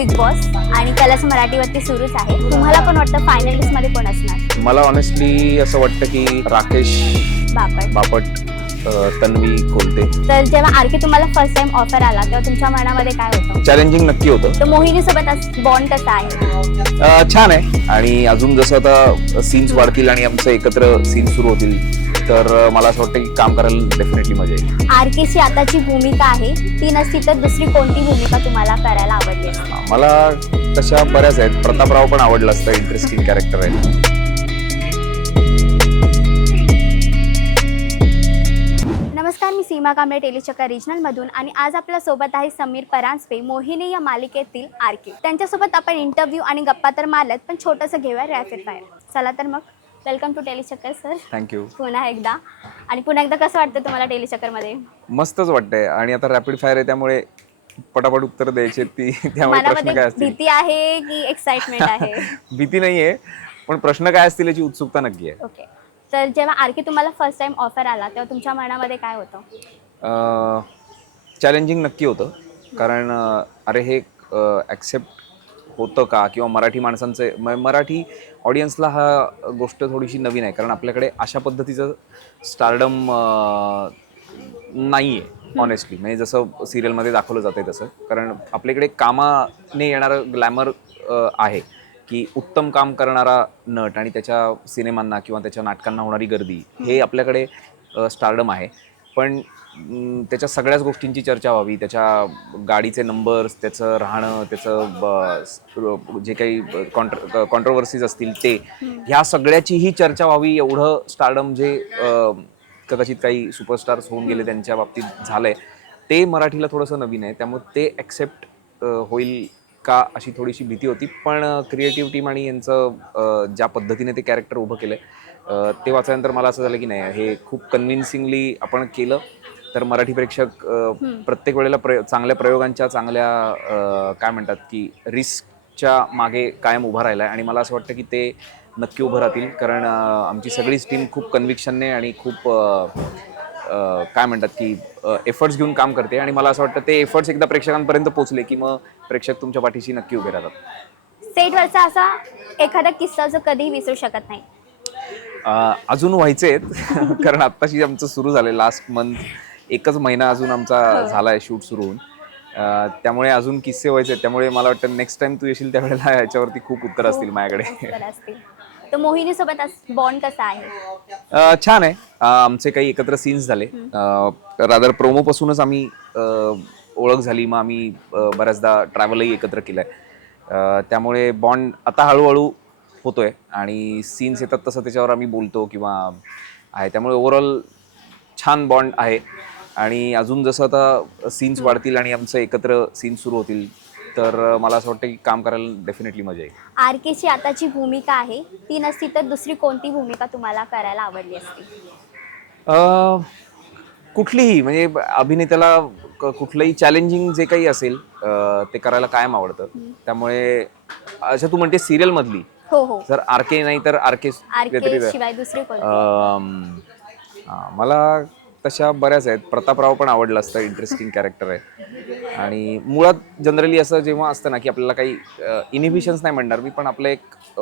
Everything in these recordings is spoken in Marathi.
बिग बॉस आणि कलर्स मराठीवरती सुरूच आहे. तुम्हाला पण वाटतं फायनलिस्ट मध्ये कोण असणार? मला ऑनेस्टली असं वाटतं की राकेश बापट, तन्वी कोलते. तर जेव्हा आरके तुम्हाला फर्स्ट टाइम ऑफर आला तेव्हा तुमच्या मनामध्ये काय होतं? चॅलेंजिंग नक्की होतं. तर मोहिनी सोबत बॉन्ड कसा आहे? छान आहे आणि अजून जसं आता सीन्स वाढतील आणि आमचं एकत्र सीन्स सुरू होतील तर मला असं वाटतं की काम करायला डेफिनेटली मजा येईल. आरकेची आताची भूमिका आहे ती नसती तर दुसरी कोणती भूमिका तुम्हाला करायला आवडली असते? मला तशा बऱ्याच आहेत. प्रतापराव पण आवडलं असतं, इंटरेस्टिंग कॅरेक्टर आहे. नमस्कार, मी सीमा कांबळे टेलीचक्कर रिजनलमधून आणि आज आपल्या सोबत आहे समीर परांजपे, मोहिनी या मालिकेतील आरके. त्यांच्यासोबत आपण इंटरव्ह्यू आणि गप्पा तर मारल्यात, पण छोटंसं घेऊया रॅपिड फायर. चला तर मग welcome to Tellychakkar sir. Thank you. पुन्हा एकदा आणि पुन्हा एकदा कसं वाटतं तुम्हाला टेलीचक्करमध्ये? मस्तच वाटतंय आणि आता रॅपिड फायर आहे त्यामुळे पटापट उत्तर द्यायचे ती. त्यामुळे प्रश्न काय असतील? भीती आहे की एक्साइटमेंट आहे? भीती नाहीये, पण प्रश्न काय असतील याची उत्सुकता नक्की आहे. ओके. तर जेव्हा आरके तुम्हाला फर्स्ट टाइम ऑफर आला तेव्हा तुमच्या मनामध्ये काय होतं? चॅलेंजिंग नक्की होतं कारण अरे हे ॲक्सेप्ट होतं का, किंवा मराठी माणसांचं मराठी ऑडियन्सला हा गोष्ट थोडीशी नवीन आहे कारण आपल्याकडे अशा पद्धतीचं स्टारडम नाही आहे ऑनेस्टली. म्हणजे जसं सिरियलमध्ये दाखवलं जाते तसं, कारण आपल्याकडे कामाने येणारं ग्लॅमर आहे की उत्तम काम करणारा नट आणि त्याच्या सिनेमांना किंवा त्याच्या नाटकांना होणारी गर्दी हे आपल्याकडे स्टारडम आहे. पण त्याच्या सगळ्याच गोष्टींची चर्चा व्हावी, त्याच्या गाडीचे नंबर्स, त्याचं राहणं, त्याचं जे काही कॉन्ट्रोवर्सीज असतील ते, ह्या सगळ्याचीही चर्चा व्हावी एवढं स्टारडम जे कदाचित काही सुपरस्टार्स होऊन गेले त्यांच्या बाबतीत झालंय, ते मराठीला थोडंसं नवीन आहे. त्यामुळे ते ॲक्सेप्ट होईल का अशी थोडीशी भीती होती. पण क्रिएटिव्ह टीम आणि यांचं ज्या पद्धतीने ते कॅरेक्टर उभं केलं ते वाचल्यानंतर मला असं झालं की नाही, हे खूप कन्व्हिन्सिंगली आपण केलं तर मराठी प्रेक्षक प्रत्येक वेळेला चांगल्या प्रयोगांच्या, चांगल्या काय म्हणतात की रिस्कच्या मागे कायम उभा राहिला आहे. आणि मला असं वाटतं की ते नक्की उभं राहतील कारण आमची सगळीच टीम खूप कन्व्हिक्शनने आणि खूप काय म्हणतात की एफर्ट्स घेऊन काम करते. आणि मला असं वाटतं ते एफर्ट्स एकदा प्रेक्षकांपर्यंत पोहोचले की मग प्रेक्षक तुमच्या पाठीशी नक्की उभे राहतात. सेटवरचा असा एखादा किस्सा जो कधीही विसरू शकत नाही? अजून व्हायचे आहेत कारण आत्ताशी आमचं सुरू झालं लास्ट मंथ, एकच महिना अजून आमचा झाला आहे शूट सुरू होऊन. त्यामुळे अजून किस्से व्हायचे आहेत. त्यामुळे मला वाटतं नेक्स्ट टाइम तू येशील त्यावेळेला याच्यावरती खूप उत्तर असतील माझ्याकडे. तर मोहिनी सोबत बॉन्ड कसा आहे? छान आहे. आमचे काही एकत्र सीन्स झाले, रादर प्रोमोपासूनच आम्ही ओळख झाली. मग आम्ही बऱ्याचदा ट्रॅव्हलही एकत्र केलंय. त्यामुळे बॉन्ड आता हळूहळू होतोय आणि सीन्स येतात तसं त्याच्यावर आम्ही बोलतो किंवा आहे. त्यामुळे ओव्हरऑल छान बॉन्ड आहे. आणि अजून जसं आता सीन्स वाढतील आणि आमचं एकत्र सीन्स सुरू होतील तर मला असं वाटतं की काम करायला डेफिनेटली मजा येईल. आरकेची आताची भूमिका आहे ती नसती तर दुसरी कोणती भूमिका तुम्हाला करायला आवडली असती? कुठलीही, म्हणजे अभिनेत्याला कुठलंही चॅलेंजिंग जे काही असेल ते करायला कायम आवडतं. त्यामुळे अच्छा तू म्हणते सिरियल मधली? हो हो. जर आरके नाही तर आरके शिवाय दुसरी कोणती? मला तशा बऱ्याच आहेत. प्रतापराव पण आवडलं असतं, इंटरेस्टिंग कॅरेक्टर आहे. आणि मुळात जनरली असं जेव्हा असतं ना की आपल्याला काही इनिबिशन्स नाही म्हणणार मी, पण आपलं एक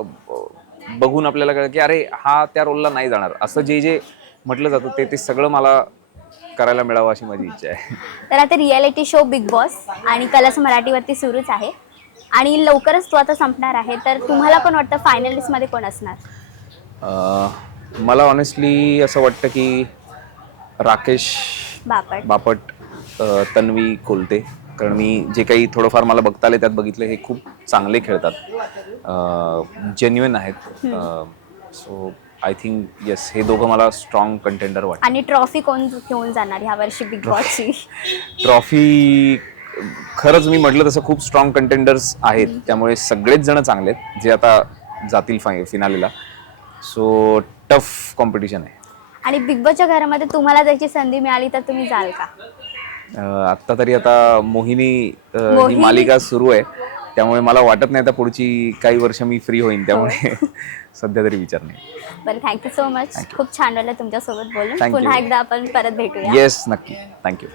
बघून आपल्याला कळलं की अरे हा त्या रोलला नाही जाणार, असं जे जे म्हटलं जातं ते सगळं मला करायला मिळावं अशी माझी इच्छा आहे. तर आता रियालिटी शो बिग बॉस आणि कलर्स मराठीवरती सुरूच आहे आणि लवकरच तो आता संपणार आहे. तर तुम्हाला पण वाटतं फायनलिस्ट मध्ये कोण असणार? मला ऑनेस्टली असं वाटतं की राकेश बापट, तन्वी कोलते. कारण मी जे काही थोडंफार मला बघता आले त्यात बघितले, हे खूप चांगले खेळतात, जेन्युइन आहेत. सो आय थिंक येस, हे दोघं मला स्ट्रॉंग कंटेंडर वाटतं. आणि ट्रॉफी कोण घेऊन जाणार ह्या वर्षी बिग बॉसची? ट्रॉफी खरंच मी म्हटलं तसं खूप स्ट्रॉंग कंटेंडर्स आहेत. त्यामुळे सगळेच जण चांगले आहेत जे आता जातील फिनालेला. सो टफ कॉम्पिटिशन आहे. आणि बिग बॉसच्या घरामध्ये तुम्हाला त्याची संधी मिळाली तर तुम्ही जाल का? आत्ता तरी आता मोहिनी ही मालिका सुरू आहे त्यामुळे मला वाटत नाही आता पुढची काही वर्ष मी फ्री होईन. त्यामुळे सध्या तरी विचार नाही. बरं, थँक्यू सो मच. खूप छान वाटलं तुमच्यासोबत बोलून. पुन्हा एकदा आपण परत भेटूया. येस, नक्की. थँक्यू.